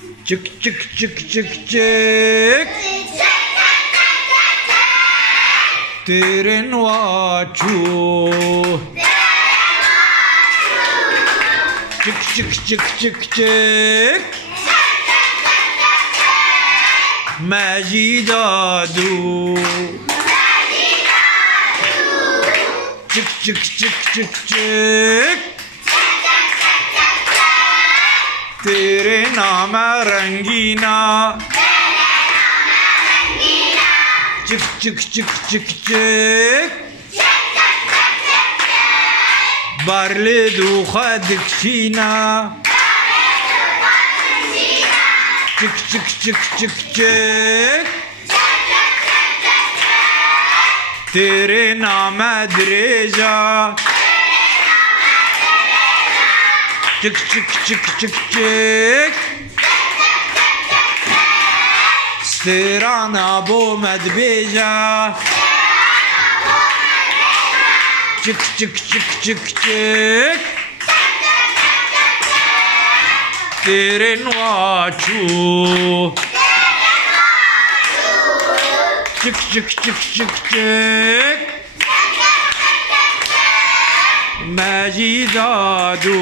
चिक चिक चिक चिक चिक तेरे नवाचू चिक चिक चिक चिक चिक मैजिदादू चिक चिक चिक चिक चिक तेरे नाम रंगीना चिक चिक चिक चिक चिक बारले दुखा दिखीना चिक चिक चिक चिक चिक तेरे नाम दरेजा चिक चिक चिक चिक चिक तेरा नाबो मदबेजा चिक चिक चिक चिक चिक तेरे नवाचू चिक चिक चिक चिक चिक मैजिदादू